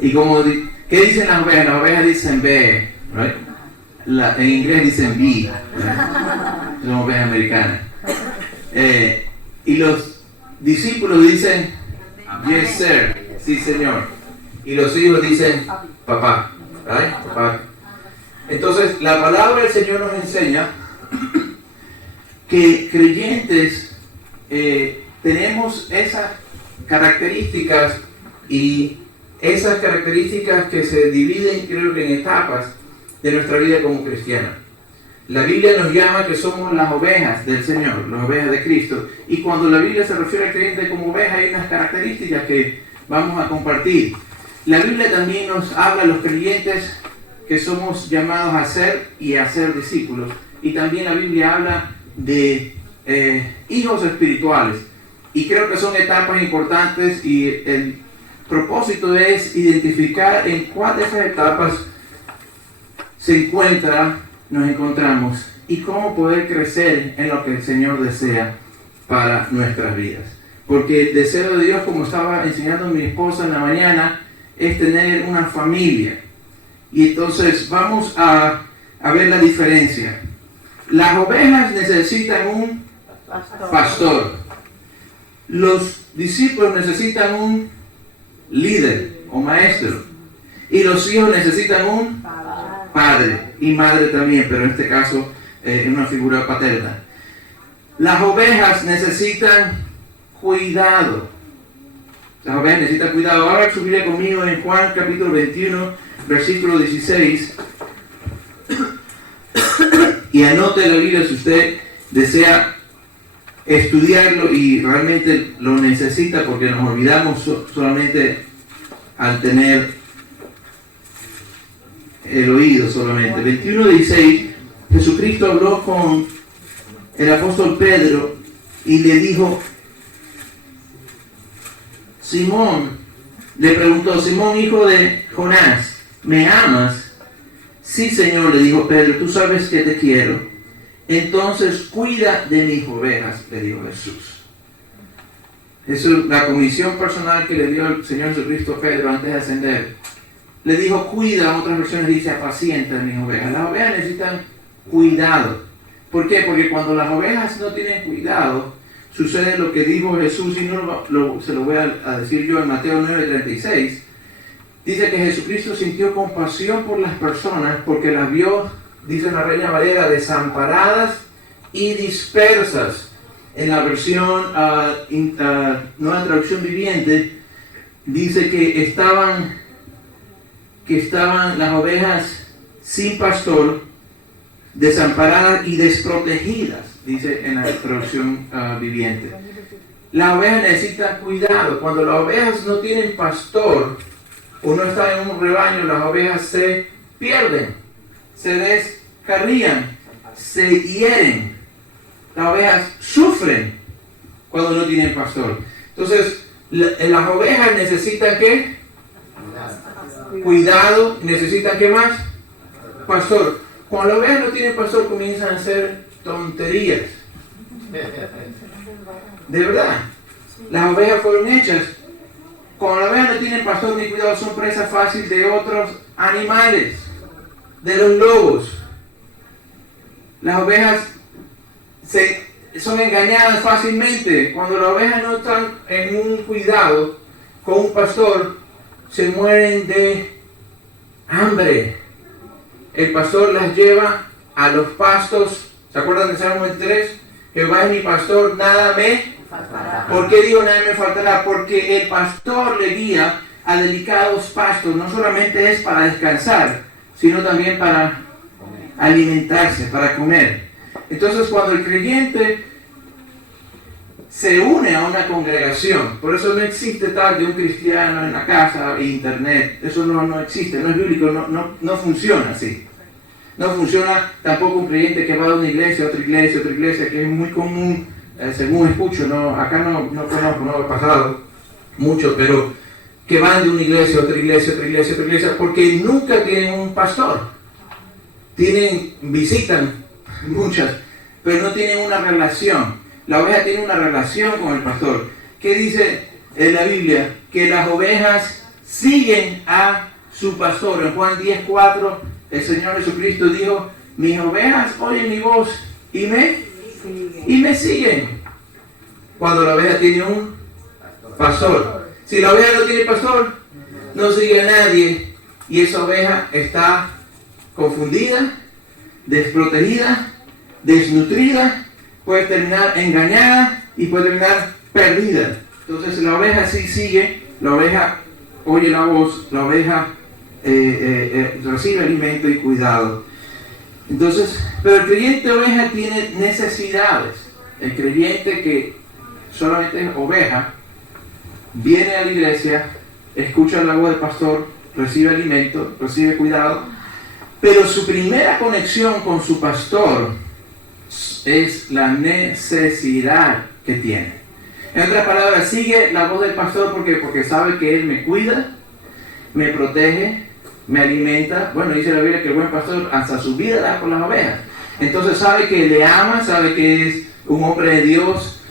Y ¿qué dicen las ovejas? Las ovejas dicen be, right? En inglés dicen be, right? Son ovejas americanas. Y los discípulos dicen yes sir, sí señor. Y los hijos dicen papá, right? Papá. Entonces la palabra del Señor nos enseña que creyentes tenemos esas características, y esas características que se dividen, creo que en etapas de nuestra vida como cristianos. La Biblia nos llama que somos las ovejas del Señor, las ovejas de Cristo, y cuando la Biblia se refiere al creyente como oveja hay unas características que vamos a compartir. La Biblia también nos habla a los creyentes que somos llamados a ser y a ser discípulos, y también la Biblia habla de hijos espirituales, y creo que son etapas importantes, y el propósito es identificar en cuál de esas etapas nos encontramos y cómo poder crecer en lo que el Señor desea para nuestras vidas. Porque el deseo de Dios, como estaba enseñando mi esposa en la mañana, es tener una familia. Y entonces vamos a ver la diferencia. Las ovejas necesitan un pastor. Los discípulos necesitan un líder o maestro. Y los hijos necesitan un padre y madre también, pero en este caso una figura paterna. Las ovejas necesitan cuidado. Las ovejas necesitan cuidado. Ahora subiré conmigo en Juan capítulo 21, versículo 16. Y anote la Biblia si usted desea estudiarlo y realmente lo necesita, porque nos olvidamos solamente al tener el oído solamente. 21:16, Jesucristo habló con el apóstol Pedro y le dijo, Simón, le preguntó, Simón, hijo de Jonás, ¿me amas? Sí, Señor, le dijo Pedro, tú sabes que te quiero. Entonces cuida de mis ovejas, le dijo Jesús. Eso es la comisión personal que le dio el Señor Jesucristo a Pedro antes de ascender. Le dijo cuida, en otras versiones dice apacienta mis ovejas. Las ovejas necesitan cuidado. ¿Por qué? Porque cuando las ovejas no tienen cuidado, sucede lo que dijo Jesús, y se lo voy a decir yo en Mateo 9:36. Dice que Jesucristo sintió compasión por las personas porque las vio, dice la Reina Valera, desamparadas y dispersas. En la versión Nueva Traducción Viviente dice que estaban las ovejas sin pastor, desamparadas y desprotegidas, dice en la traducción viviente. Las ovejas necesitan cuidado. Cuando las ovejas no tienen pastor o no están en un rebaño, las ovejas se pierden, se descarrían, se hieren. Las ovejas sufren cuando no tienen pastor. Entonces, las ovejas necesitan ¿qué? Cuidado. ¿Necesitan qué más? Pastor. Cuando las ovejas no tienen pastor, comienzan a hacer tonterías. De verdad. Las ovejas fueron hechas. Cuando las ovejas no tienen pastor ni cuidado, son presa fácil de otros animales, de los lobos. Las ovejas son engañadas fácilmente. Cuando las ovejas no están en un cuidado con un pastor, se mueren de hambre. El pastor las lleva a los pastos. ¿Se acuerdan de Salmo 23? Jehová es mi pastor, nada me faltará. ¿Por qué digo nada me faltará? Porque el pastor le guía a delicados pastos. No solamente es para descansar, sino también para alimentarse, para comer. Entonces, cuando el creyente se une a una congregación, por eso no existe tal de un cristiano en la casa e internet, eso no existe, no es bíblico, no funciona así. No funciona tampoco un creyente que va a una iglesia, otra iglesia, que es muy común, según escucho, acá no conozco, no he pasado mucho, pero que van de una iglesia, otra iglesia, porque nunca tienen un pastor. Visitan muchas, pero no tienen una relación. La oveja tiene una relación con el pastor. ¿Qué dice en la Biblia? Que las ovejas siguen a su pastor. En Juan 10:4, el Señor Jesucristo dijo, mis ovejas oyen mi voz y me siguen. Cuando la oveja tiene un pastor. Si la oveja no tiene pastor, no sigue a nadie. Y esa oveja está confundida, desprotegida, desnutrida, puede terminar engañada y puede terminar perdida. Entonces la oveja sí sigue, la oveja oye la voz, la oveja recibe alimento y cuidado. Entonces, pero el creyente oveja tiene necesidades. El creyente que solamente es oveja, viene a la iglesia, escucha la voz del pastor, recibe alimento, recibe cuidado, pero su primera conexión con su pastor es la necesidad que tiene. En otras palabras, sigue la voz del pastor porque sabe que él me cuida, me protege, me alimenta. Bueno, dice la Biblia que el buen pastor hasta su vida da por las ovejas. Entonces sabe que le ama, sabe que es un hombre de Dios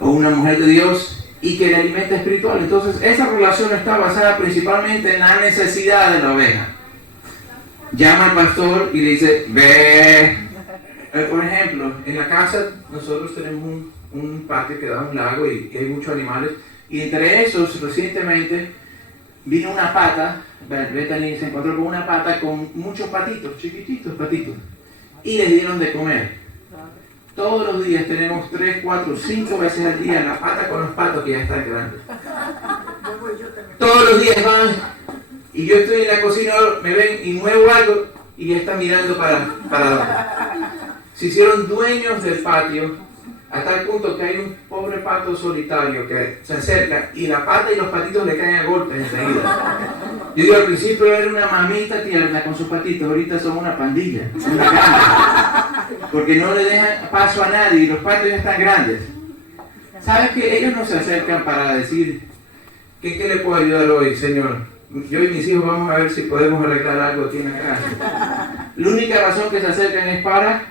o una mujer de Dios y que le alimenta espiritual. Entonces esa relación está basada principalmente en la necesidad de la oveja. Llama al pastor y le dice, ve. Por ejemplo, en la casa nosotros tenemos un patio que da a un lago y hay muchos animales. Y entre esos, recientemente, vino una pata, Bethany se encontró con una pata con muchos patitos, chiquititos patitos. Y les dieron de comer. Todos los días tenemos 3, 4, 5 veces al día la pata con los patos que ya están grandes. Todos los días van y yo estoy en la cocina, me ven y muevo algo y ya están mirando para abajo. Se hicieron dueños del patio a tal punto que hay un pobre pato solitario que se acerca y la pata y los patitos le caen a golpes enseguida. Yo digo, al principio era una mamita tierna con sus patitos, ahorita son una pandilla, una gana, porque no le dejan paso a nadie y los patos ya están grandes. ¿Sabes que ellos no se acercan para decir, ¿qué le puedo ayudar hoy, Señor? Yo y mis hijos vamos a ver si podemos arreglar algo aquí en la casa. La única razón que se acercan es para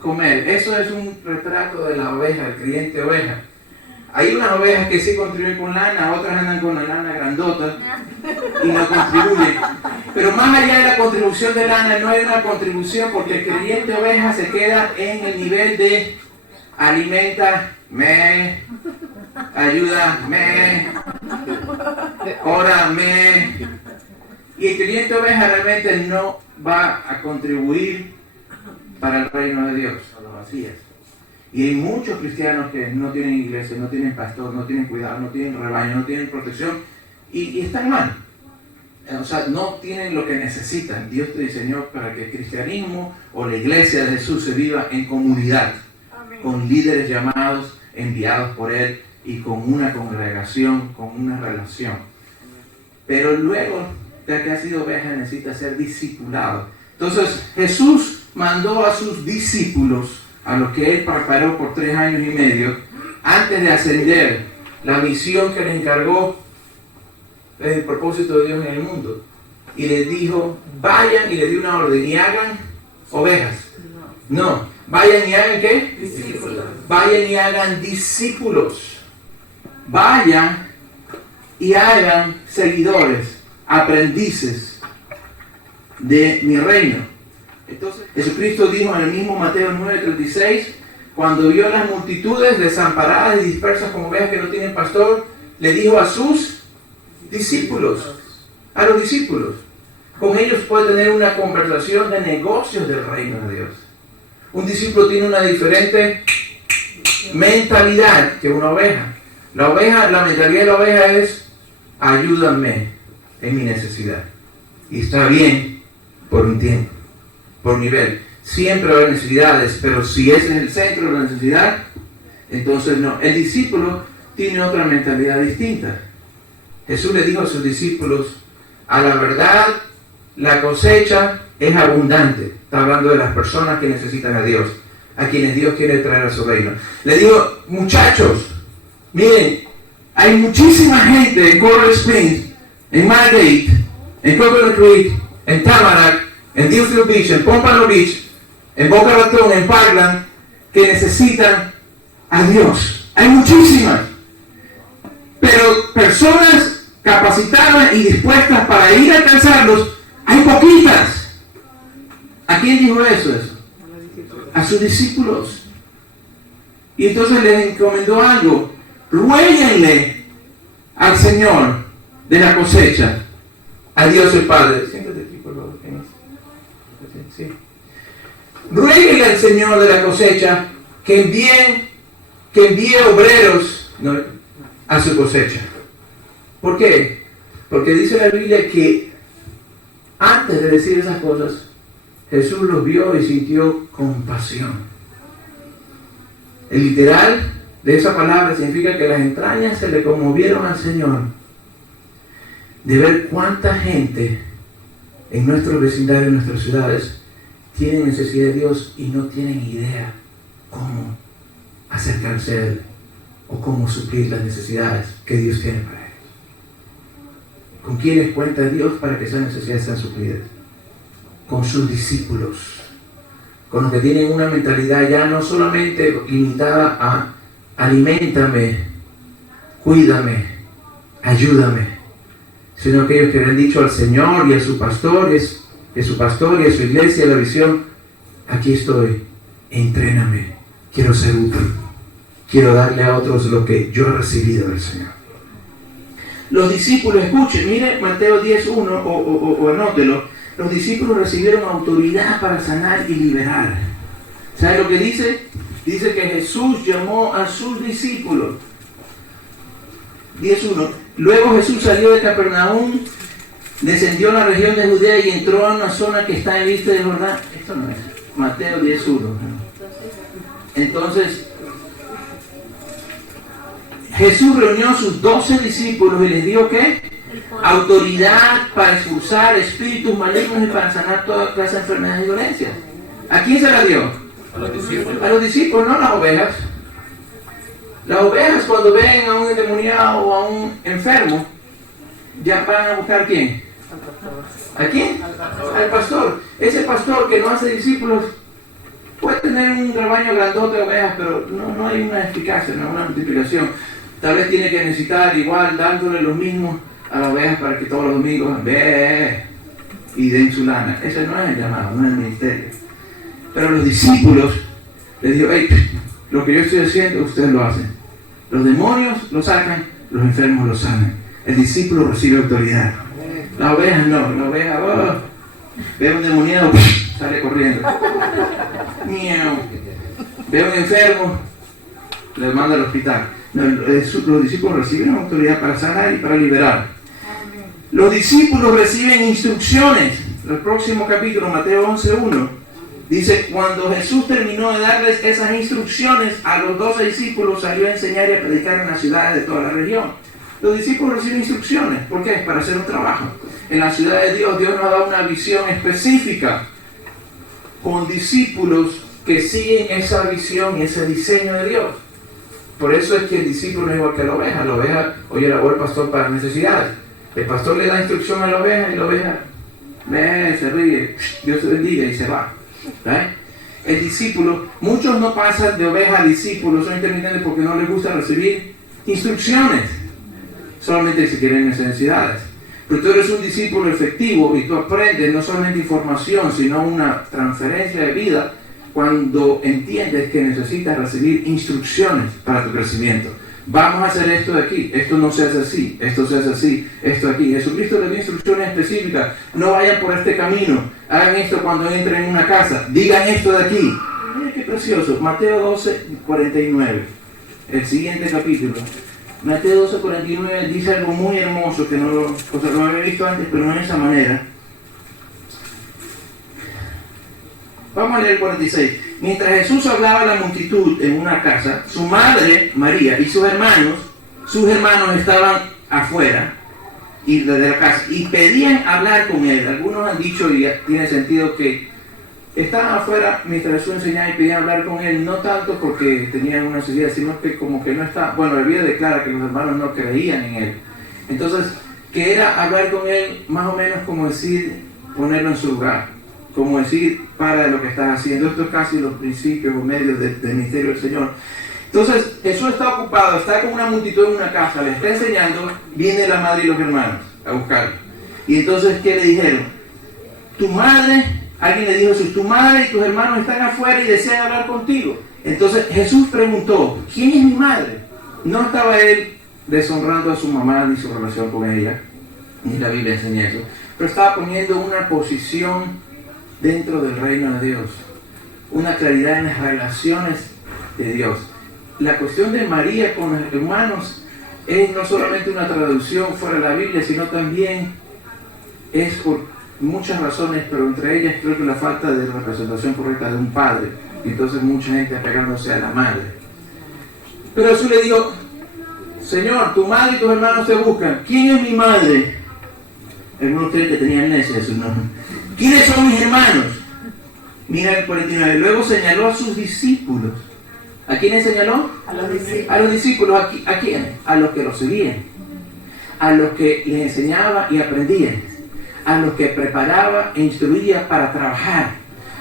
comer. Eso es un retrato de la oveja, el creyente oveja. Hay unas ovejas que sí contribuyen con lana, otras andan con la lana grandota y no contribuyen. Pero más allá de la contribución de lana, no hay una contribución porque el creyente oveja se queda en el nivel de alimenta, ayúdame, órame. Y el creyente oveja realmente no va a contribuir para el reino de Dios, a los vacíos. Y hay muchos cristianos que no tienen iglesia, no tienen pastor, no tienen cuidado, no tienen rebaño, no tienen protección y están mal. O sea, no tienen lo que necesitan. Dios te diseñó para que el cristianismo o la iglesia de Jesús se viva en comunidad, con líderes llamados, enviados por Él y con una congregación, con una relación. Pero luego, ya que ha sido oveja, necesita ser discipulado. Entonces, Jesús mandó a sus discípulos, a los que Él preparó por 3 años y medio, antes de ascender, la misión que le encargó, el propósito de Dios en el mundo. Y les dijo, vayan, y les dio una orden, y hagan ovejas. No, vayan y hagan ¿qué? Discípulos. Vayan y hagan discípulos. Vayan y hagan seguidores, aprendices de mi reino. Entonces Jesucristo dijo en el mismo Mateo 9:36, cuando vio las multitudes desamparadas y dispersas como ovejas que no tienen pastor, le dijo a sus discípulos, a los discípulos, con ellos puede tener una conversación de negocios del reino de Dios. Un discípulo tiene una diferente mentalidad que una oveja. La mentalidad de la oveja es, ayúdame en mi necesidad. Y está bien por un tiempo, por nivel. Siempre va a haber necesidades, pero si ese es el centro de la necesidad, entonces no. El discípulo tiene otra mentalidad distinta. Jesús le dijo a sus discípulos, a la verdad, la cosecha es abundante. Está hablando de las personas que necesitan a Dios, a quienes Dios quiere traer a su reino. Le digo, muchachos, miren, hay muchísima gente en Coral Springs, en Margate, en Coconut Creek, en Tamarack, en Deerfield Beach, en Pompano Beach, en Boca Raton, en Parkland, que necesitan a Dios. Hay muchísimas. Pero personas capacitadas y dispuestas para ir a alcanzarlos, hay poquitas. ¿A quién dijo eso? A sus discípulos. Y entonces les encomendó algo: ruéguenle al Señor de la cosecha, a Dios el Padre. Siéntate aquí, por favor. Sí. Ruéguenle al Señor de la cosecha que envíe obreros a su cosecha. ¿Por qué? Porque dice la Biblia que antes de decir esas cosas, Jesús los vio y sintió compasión. El literal de esa palabra significa que las entrañas se le conmovieron al Señor de ver cuánta gente en nuestro vecindario, en nuestras ciudades, tienen necesidad de Dios y no tienen idea cómo acercarse a Él o cómo suplir las necesidades que Dios tiene para ellos. ¿Con quiénes cuenta Dios para que esas necesidades sean suplidas? Con sus discípulos, con los que tienen una mentalidad ya no solamente limitada a aliméntame, cuídame, ayúdame, sino aquellos que le han dicho al Señor y a su pastor y a su iglesia la visión: aquí estoy, entréname, quiero ser útil, quiero darle a otros lo que yo he recibido del Señor. Los discípulos, escuchen, mire Mateo 10:1 o anótelo. Los discípulos recibieron autoridad para sanar y liberar. ¿Sabe lo que dice? Dice que Jesús llamó a sus discípulos. 10:1. Luego Jesús salió de Capernaum, descendió a la región de Judea y entró a una zona que está en vista de Jordán. Esto no es. Mateo 10:1. Entonces, Jesús reunió a sus 12 discípulos y les dio ¿qué? Autoridad para expulsar espíritus malignos y para sanar toda clase de enfermedades y dolencias. ¿A quién se la dio? A los discípulos, no a las ovejas. Las ovejas, cuando ven a un endemoniado o a un enfermo, ya van a buscar ¿a quién? ¿A quién? Al pastor. Ese pastor que no hace discípulos puede tener un rebaño grandote de ovejas, pero no hay una eficacia, no hay una multiplicación. Tal vez tiene que necesitar igual dándole lo mismo a las ovejas para que todos los domingos ve y den su lana. Ese no es el llamado, no es el ministerio. Pero los discípulos les digo: hey, lo que yo estoy haciendo, ustedes lo hacen. Los demonios lo sacan, los enfermos lo sanan. El discípulo recibe autoridad. Las ovejas no, la oveja ve a un demoniado, sale corriendo. Miau. Ve a un enfermo, le manda al hospital. No, los discípulos reciben autoridad para sanar y para liberar. Los discípulos reciben instrucciones. El próximo capítulo, Mateo 11:1, dice: cuando Jesús terminó de darles esas instrucciones a los 12 discípulos, salió a enseñar y a predicar en las ciudades de toda la región. Los discípulos reciben instrucciones. ¿Por qué? Para hacer un trabajo. En la ciudad de Dios, Dios nos ha dado una visión específica con discípulos que siguen esa visión y ese diseño de Dios. Por eso es que el discípulo no es igual que la oveja. La oveja oye la voz del pastor para necesidades. El pastor le da instrucción a la oveja y la oveja se ríe, Dios te bendiga y se va. ¿Right? El discípulo, muchos no pasan de oveja a discípulo, son intermitentes porque no les gusta recibir instrucciones, solamente si quieren necesidades. Pero tú eres un discípulo efectivo y tú aprendes no solamente información, sino una transferencia de vida cuando entiendes que necesitas recibir instrucciones para tu crecimiento. Vamos a hacer esto de aquí, esto no se hace así, esto se hace así, esto aquí. Jesucristo les dio instrucciones específicas: no vayan por este camino, hagan esto cuando entren en una casa, digan esto de aquí. Mira qué precioso, Mateo 12:49, el siguiente capítulo. Mateo 12:49 dice algo muy hermoso que no lo había visto antes, pero no de esa manera. Vamos a leer el 46. Mientras Jesús hablaba a la multitud en una casa, su madre, María, y sus hermanos estaban afuera de la casa y pedían hablar con él. Algunos han dicho, y tiene sentido, que estaban afuera mientras Jesús enseñaba y pedían hablar con él, no tanto porque tenían una necesidad, sino que como que no está. Bueno, la Biblia declara que los hermanos no creían en él. Entonces, que era hablar con él más o menos como decir, ponerlo en su lugar. Como decir, para de lo que estás haciendo. Esto es casi los principios o medios del ministerio del Señor. Entonces Jesús está ocupado, está con una multitud en una casa, le está enseñando, viene la madre y los hermanos a buscarlo. Y entonces, ¿qué le dijeron? Tu madre, alguien le dijo a Jesús, tu madre y tus hermanos están afuera y desean hablar contigo. Entonces Jesús preguntó, ¿quién es mi madre? No estaba él deshonrando a su mamá ni su relación con ella, ni la Biblia enseña eso, pero estaba poniendo una posición dentro del reino de Dios, una claridad en las relaciones de Dios. La cuestión de María con los hermanos es no solamente una traducción fuera de la Biblia, sino también es por muchas razones, pero entre ellas creo que la falta de representación correcta de un padre, y entonces mucha gente apegándose a la madre. Pero Jesús le dijo, Señor, tu madre y tus hermanos te buscan. ¿Quién es mi madre? Algunos creen que tenía amnesia Jesús, no. ¿Quiénes son mis hermanos? Mira el 49. Luego señaló a sus discípulos. ¿A quiénes señaló? A los discípulos. A los discípulos. ¿A quiénes? A los que lo seguían. A los que les enseñaba y aprendían. A los que preparaba e instruía para trabajar.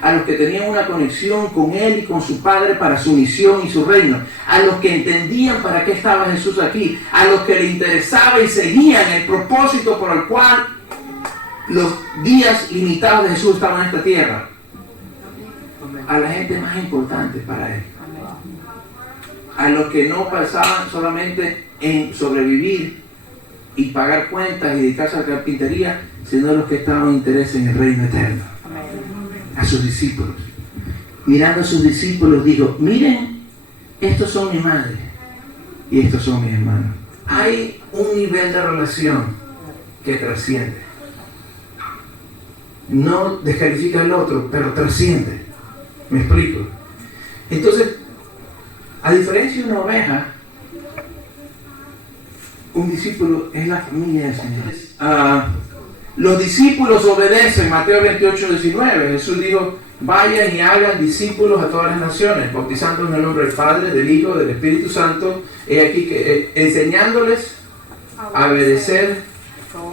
A los que tenían una conexión con Él y con su Padre para su misión y su reino. A los que entendían para qué estaba Jesús aquí. A los que le interesaba y seguían el propósito por el cual los días limitados de Jesús estaban en esta tierra. A la gente más importante para Él. A los que no pensaban solamente en sobrevivir y pagar cuentas y dedicarse a la carpintería, sino a los que estaban en interés en el reino eterno. A sus discípulos. Mirando a sus discípulos dijo, miren, estos son mi madre y estos son mis hermanos. Hay un nivel de relación que trasciende. No descalifica al otro, pero trasciende. ¿Me explico? Entonces, a diferencia de una oveja, un discípulo es la familia del Señor. Los discípulos obedecen, Mateo 28, 19. Jesús dijo, vayan y hagan discípulos a todas las naciones, bautizándolos en el nombre del Padre, del Hijo, del Espíritu Santo, aquí que, enseñándoles a obedecer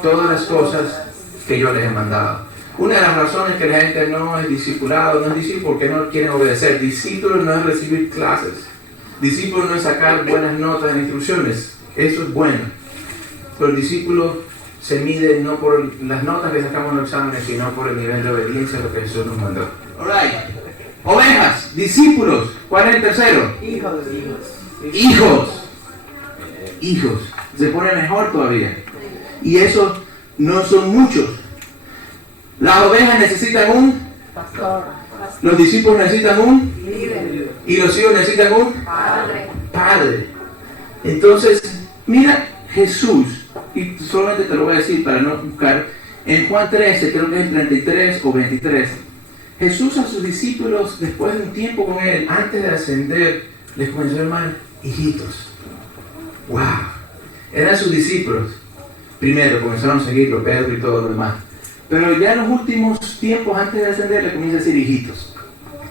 todas las cosas que yo les he mandado. Una de las razones que la gente no es discipulado, no es discípulo, porque no quieren obedecer. Discípulo no es recibir clases. Discípulo no es sacar buenas notas en instrucciones. Eso es bueno. Pero el discípulo se mide no por las notas que sacamos en los exámenes, sino por el nivel de obediencia a lo que Jesús nos mandó. Alright. Ovejas, discípulos. ¿Cuál es el tercero? Hijos. Se pone mejor todavía. Y esos no son muchos. Las ovejas necesitan un pastor. Los discípulos necesitan un Líder. y los hijos necesitan un padre. Entonces, mira Jesús, y solamente te lo voy a decir para no buscar, en Juan 13, creo que es el 33 o 23, Jesús a sus discípulos, después de un tiempo con Él, antes de ascender, les comenzó a llamar hijitos. ¡Wow! Eran sus discípulos. Primero comenzaron a seguirlo, Pedro y todo lo demás. Pero ya en los últimos tiempos, antes de ascender, le comienza a decir hijitos.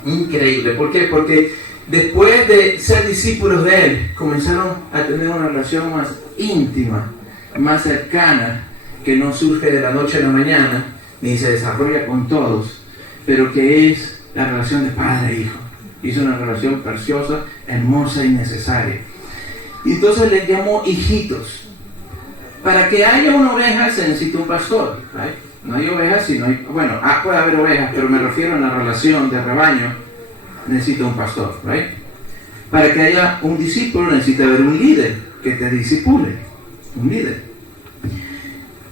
Increíble. ¿Por qué? Porque después de ser discípulos de Él, comenzaron a tener una relación más íntima, más cercana, que no surge de la noche a la mañana, ni se desarrolla con todos, pero que es la relación de padre e hijo. Y es una relación preciosa, hermosa y necesaria. Y entonces les llamó hijitos. Para que haya una oveja se necesita un pastor, ¿right? No hay ovejas, sino hay, bueno, puede haber ovejas, pero me refiero a la relación de rebaño, necesita un pastor, ¿right? Para que haya un discípulo necesita haber un líder que te discipule, un líder.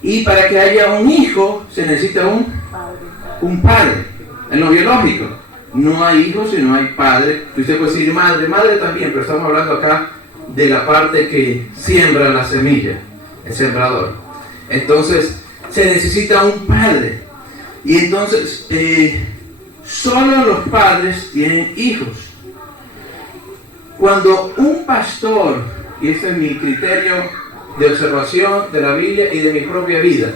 Y para que haya un hijo se necesita un padre, en lo biológico. No hay hijos si no hay padre. Usted puede decir madre también, pero estamos hablando acá de la parte que siembra la semilla, el sembrador. Entonces, se necesita un padre. Y entonces, solo los padres tienen hijos. Cuando un pastor, y este es mi criterio de observación de la Biblia y de mi propia vida,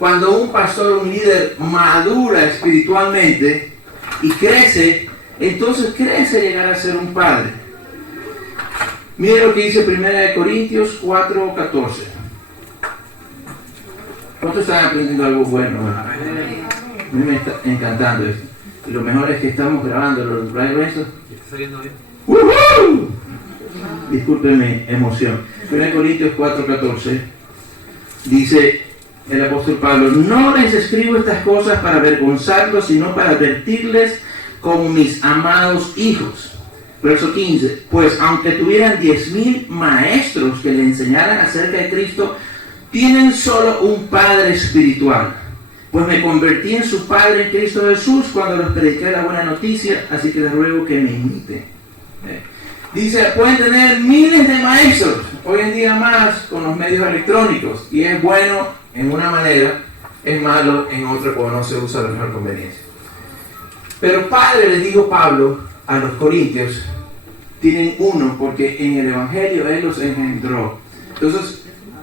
cuando un pastor, un líder madura espiritualmente y crece, entonces crece a llegar a ser un padre. Mira lo que dice 1 Corintios 4:14. ¿Cuántos están aprendiendo algo bueno? A mí me está encantando esto. Y lo mejor es que estamos grabando los live. ¿Está saliendo bien? ¡Woohoo! Discúlpenme emoción. 1 Corintios 4:14 dice el apóstol Pablo: no les escribo estas cosas para avergonzarlos, sino para advertirles como mis amados hijos. Verso 15: pues aunque tuvieran 10,000 maestros que le enseñaran acerca de Cristo, tienen solo un Padre espiritual. Pues me convertí en su Padre en Cristo Jesús cuando les prediqué la buena noticia, así que les ruego que me imiten. Dice, pueden tener miles de maestros, hoy en día más con los medios electrónicos, y es bueno en una manera, es malo en otra cuando no se usa a la mejor conveniencia. Pero Padre, les dijo Pablo a los corintios, tienen uno, porque en el Evangelio Él los engendró. Entonces,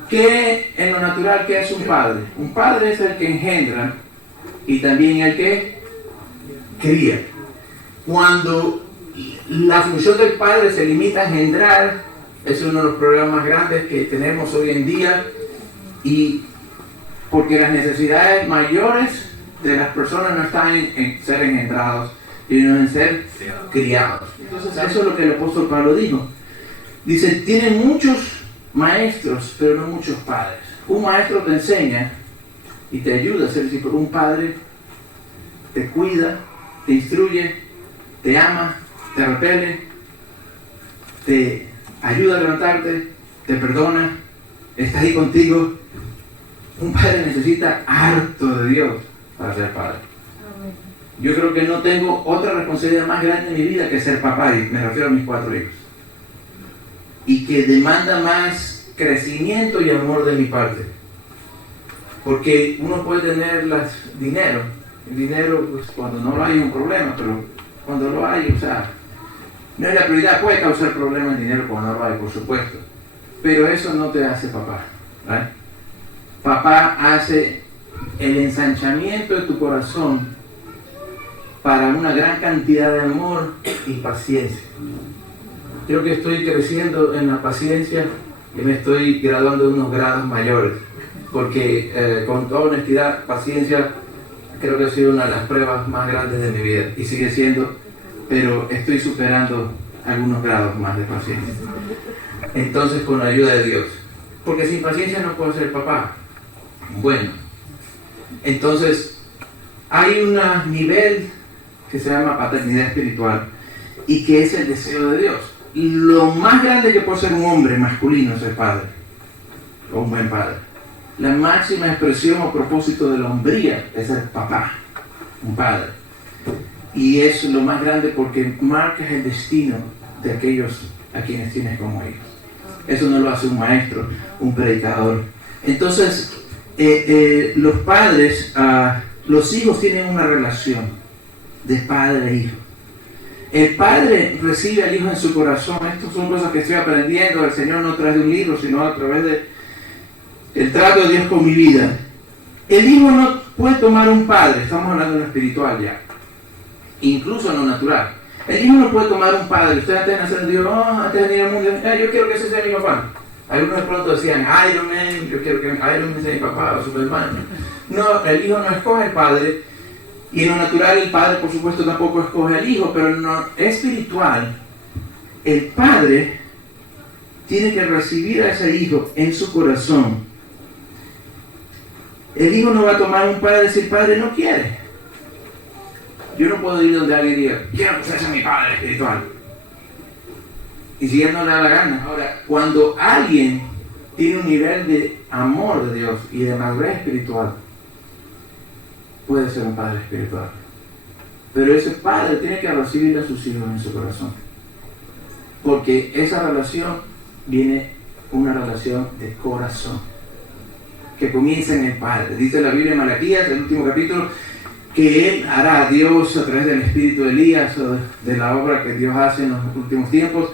¿qué en lo natural qué es un padre? Un padre es el que engendra y también el que cría. Cuando la función del padre se limita a engendrar, es uno de los problemas más grandes que tenemos hoy en día, y porque las necesidades mayores de las personas no están en ser engendrados, sino en ser criados. Entonces eso es lo que el apóstol Pablo dijo. Dice, tienen muchos maestros, pero no muchos padres. Un maestro te enseña y te ayuda a ser discípulo. Un padre te cuida, te instruye, te ama, te repele, te ayuda a levantarte, te perdona, está ahí contigo. Un padre necesita harto de Dios para ser padre. Yo creo que no tengo otra responsabilidad más grande en mi vida que ser papá, y me refiero a mis 4 hijos. Y que demanda más crecimiento y amor de mi parte. Porque uno puede tener dinero. El dinero, pues, cuando no lo hay es un problema, pero cuando lo hay, o sea, no es la prioridad. Puede causar problemas el dinero cuando no lo hay, por supuesto. Pero eso no te hace papá, ¿right? Papá hace el ensanchamiento de tu corazón para una gran cantidad de amor y paciencia. Creo que estoy creciendo en la paciencia y me estoy graduando de unos grados mayores, porque con toda honestidad, paciencia creo que ha sido una de las pruebas más grandes de mi vida y sigue siendo, pero estoy superando algunos grados más de paciencia. Entonces, con la ayuda de Dios, porque sin paciencia no puedo ser papá. Bueno, entonces hay un nivel que se llama paternidad espiritual y que es el deseo de Dios. Lo más grande que puede ser un hombre masculino es ser padre, o un buen padre. La máxima expresión o propósito de la hombría es ser papá, un padre. Y es lo más grande porque marcas el destino de aquellos a quienes tienes como hijos. Eso no lo hace un maestro, un predicador. Entonces, los padres, los hijos tienen una relación de padre e hijo. El padre recibe al hijo en su corazón. Estas son cosas que estoy aprendiendo del Señor, no a través de un libro, sino a través del trato de Dios con mi vida. El hijo no puede tomar un padre, estamos hablando de lo espiritual ya, incluso en lo natural. El hijo no puede tomar un padre. Usted antes de nacer dijo, antes de venir al mundo, yo quiero que ese sea mi papá. Algunos de pronto decían, Iron Man, yo quiero que Iron Man sea mi papá o Superman. No, el hijo no escoge al padre. Y en lo natural el padre, por supuesto, tampoco escoge al hijo, pero en lo espiritual, el padre tiene que recibir a ese hijo en su corazón. El hijo no va a tomar un padre y decir, padre, no quiere. Yo no puedo ir donde alguien diga, quiero que usted sea mi padre espiritual. Y si él no le da la gana. Ahora, cuando alguien tiene un nivel de amor de Dios y de madurez espiritual, puede ser un padre espiritual. Pero ese padre tiene que recibir a sus hijos en su corazón. Porque esa relación viene una relación de corazón. Que comienza en el Padre. Dice la Biblia en Malaquías, el último capítulo, que Él hará a Dios a través del espíritu de Elías o de la obra que Dios hace en los últimos tiempos,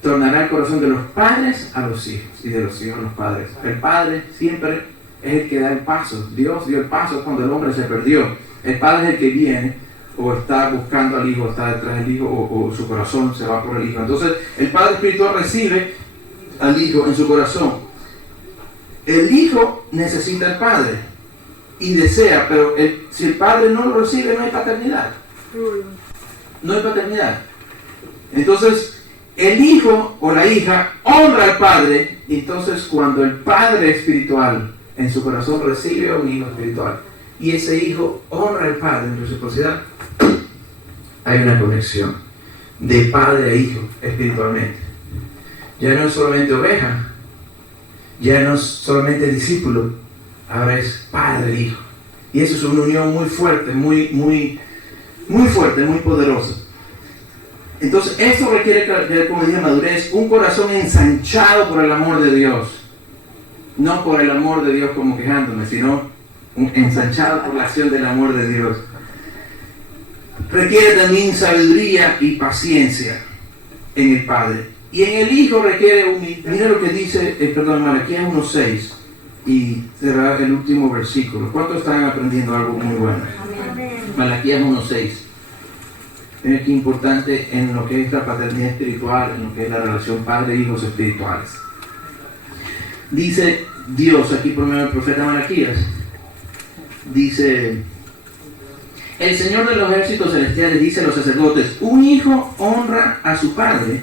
tornará el corazón de los padres a los hijos y de los hijos a los padres. El padre siempre es el que da el paso. Dios dio el paso cuando el hombre se perdió. El padre es el que viene o está buscando al hijo, está detrás del hijo, o su corazón se va por el hijo. Entonces el padre espiritual recibe al hijo en su corazón. El hijo necesita al padre y desea, pero si el padre no lo recibe, no hay paternidad. No hay paternidad. Entonces el hijo o la hija honra al padre, y entonces cuando el padre espiritual en su corazón recibe a un hijo espiritual, y ese hijo honra al padre en reciprocidad, hay una conexión de padre a hijo espiritualmente. Ya no es solamente oveja, ya no es solamente discípulo, ahora es padre e hijo. Y eso es una unión muy fuerte, muy fuerte, muy poderosa. Entonces, esto requiere, como dije, madurez, un corazón ensanchado por el amor de Dios. No por el amor de Dios como quejándome, sino ensanchado por la acción del amor de Dios. Requiere también sabiduría y paciencia en el Padre. Y en el Hijo requiere mira lo que dice, Malaquías 1:6, y será el último versículo. ¿Cuántos están aprendiendo algo muy bueno? Malaquías 1:6. Es que importante en lo que es la paternidad espiritual, en lo que es la relación padre-hijos espirituales. Dice Dios, aquí por medio del profeta Malaquías, dice: el Señor de los ejércitos celestiales dice a los sacerdotes: un hijo honra a su padre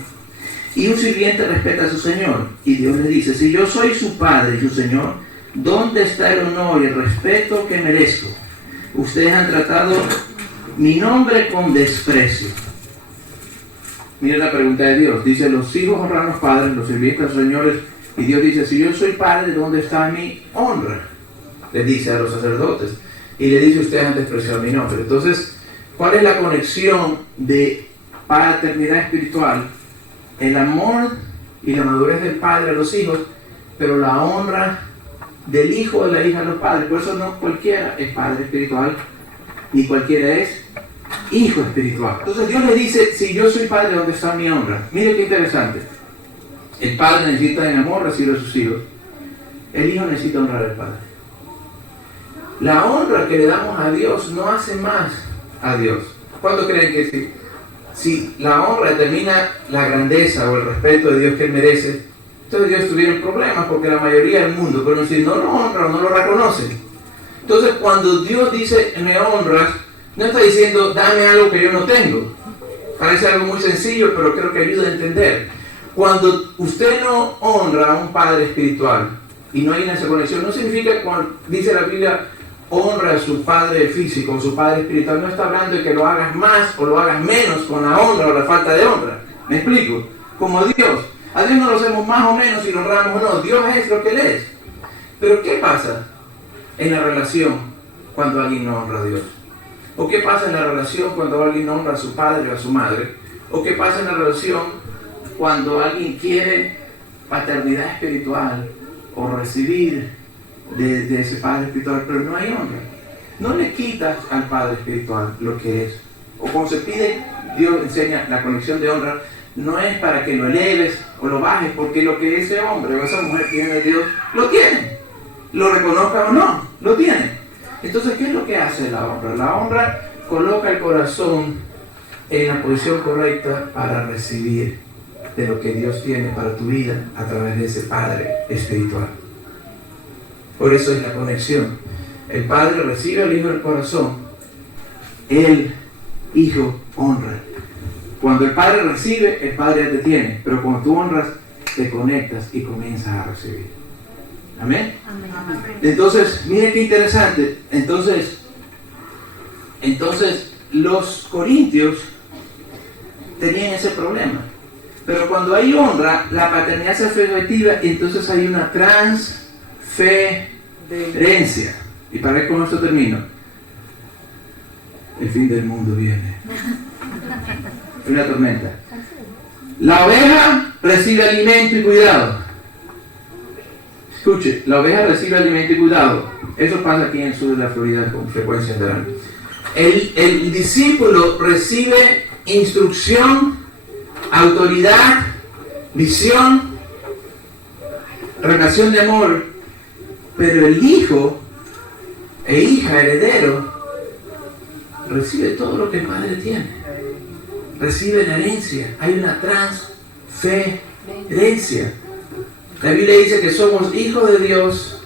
y un sirviente respeta a su señor. Y Dios le dice: si yo soy su padre y su señor, ¿dónde está el honor y el respeto que merezco? Ustedes han tratado mi nombre con desprecio. Mira la pregunta de Dios. Dice: los hijos honran a los padres, los sirvientes a sus señores. Y Dios dice: si yo soy padre, ¿dónde está mi honra? Le dice a los sacerdotes. Y le dice: ustedes han despreciado mi nombre. Entonces, ¿cuál es la conexión de paternidad espiritual? El amor y la madurez del padre a los hijos, pero la honra del hijo o de la hija a los padres. Por eso no cualquiera es padre espiritual, ni cualquiera es hijo espiritual. Entonces Dios le dice: si yo soy padre, ¿dónde está mi honra? Mire qué interesante. El padre necesita en amor recibir a sus hijos. El hijo necesita honrar al padre. La honra que le damos a Dios no hace más a Dios. ¿Cuánto creen que si la honra determina la grandeza o el respeto de Dios que Él merece, entonces Dios tuviera problemas, porque la mayoría del mundo, pero si no lo honra o no lo reconoce? Entonces, cuando Dios dice me honras, no está diciendo dame algo que yo no tengo. Parece algo muy sencillo, pero creo que ayuda a entender. Cuando usted no honra a un padre espiritual y no hay esa conexión, no significa, cuando dice la Biblia, honra a su padre físico, su padre espiritual. No está hablando de que lo hagas más o lo hagas menos con la honra o la falta de honra. ¿Me explico? Como Dios. A Dios no lo hacemos más o menos si lo honramos o no. Dios es lo que Él es. Pero ¿qué pasa en la relación cuando alguien no honra a Dios? ¿O qué pasa en la relación cuando alguien no honra a su padre o a su madre? ¿O qué pasa en la relación cuando alguien quiere paternidad espiritual o recibir de ese padre espiritual, pero no hay honra? No le quitas al padre espiritual lo que es. O cuando se pide, Dios enseña la conexión de honra, no es para que lo eleves o lo bajes, porque lo que ese hombre o esa mujer tiene de Dios, lo tiene. Lo reconozca o no, lo tiene. Entonces, ¿qué es lo que hace la honra? La honra coloca el corazón en la posición correcta para recibir de lo que Dios tiene para tu vida a través de ese Padre espiritual. Por eso es la conexión. El Padre recibe al Hijo en el corazón. El Hijo honra. Cuando el Padre recibe, el Padre ya te tiene. Pero cuando tú honras, te conectas y comienzas a recibir. ¿Amén? Amén. Entonces, mire qué interesante. Entonces, los corintios tenían ese problema. Pero cuando hay honra, la paternidad se hace efectiva y entonces hay una transferencia. Y para que con esto termino. El fin del mundo viene. Una tormenta. La oveja recibe alimento y cuidado. Escuche, la oveja recibe alimento y cuidado. Eso pasa aquí en el sur de la Florida con frecuencia en verano. El discípulo recibe instrucción, autoridad, visión, relación de amor, pero el hijo e hija heredero recibe todo lo que el padre tiene. Recibe la herencia. Hay una transferencia. La Biblia dice que somos hijos de Dios,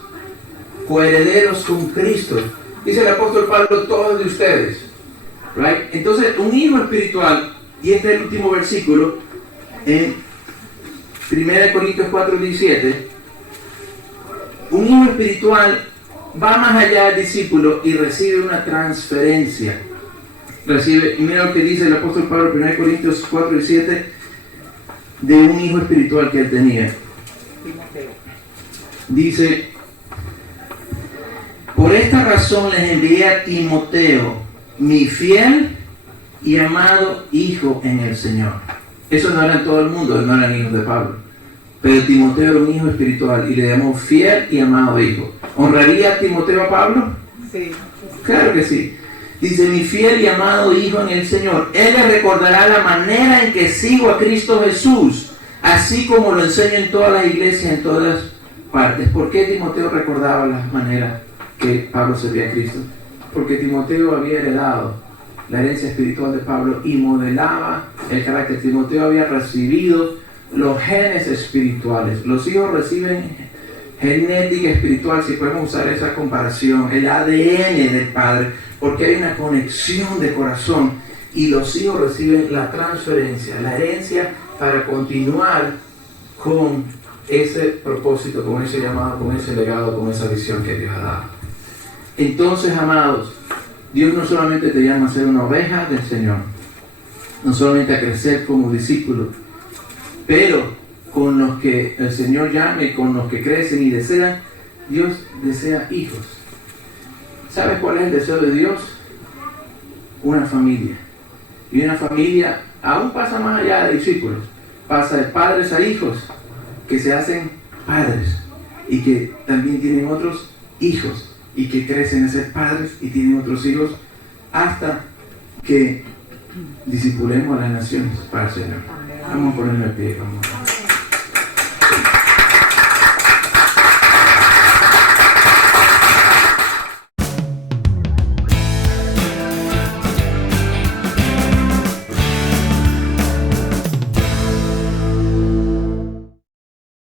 coherederos con Cristo. Dice el apóstol Pablo, todos de ustedes. Right? Entonces, un hijo espiritual, y este es el último versículo, En 1 Corintios 4:17, un hijo espiritual va más allá del discípulo y recibe una transferencia. Y mira lo que dice el apóstol Pablo en 1 Corintios 4:17 de un hijo espiritual que él tenía. Dice: por esta razón les envié a Timoteo, mi fiel y amado hijo en el Señor. Eso no era en todo el mundo, no eran hijos de Pablo. Pero Timoteo era un hijo espiritual y le llamó fiel y amado hijo. ¿Honraría a Timoteo a Pablo? Sí. Claro que sí. Dice: mi fiel y amado hijo en el Señor. Él le recordará la manera en que sigo a Cristo Jesús, así como lo enseño en todas las iglesias, en todas partes. ¿Por qué Timoteo recordaba las maneras que Pablo servía a Cristo? Porque Timoteo había heredado la herencia espiritual de Pablo y modelaba el carácter. Timoteo había recibido los genes espirituales. Los hijos reciben genética espiritual, si podemos usar esa comparación, el ADN del padre, porque hay una conexión de corazón, y los hijos reciben la transferencia, la herencia, para continuar con ese propósito, con ese llamado, con ese legado, con esa visión que Dios ha dado. Entonces, amados, Dios no solamente te llama a ser una oveja del Señor, no solamente a crecer como discípulo, pero con los que el Señor llame, con los que crecen y desean, Dios desea hijos. ¿Sabes cuál es el deseo de Dios? Una familia. Y una familia aún pasa más allá de discípulos. Pasa de padres a hijos que se hacen padres y que también tienen otros hijos y que crecen a ser padres y tienen otros hijos, hasta que discipulemos a las naciones para el Señor. Vamos a ponernos de pie. Vamos.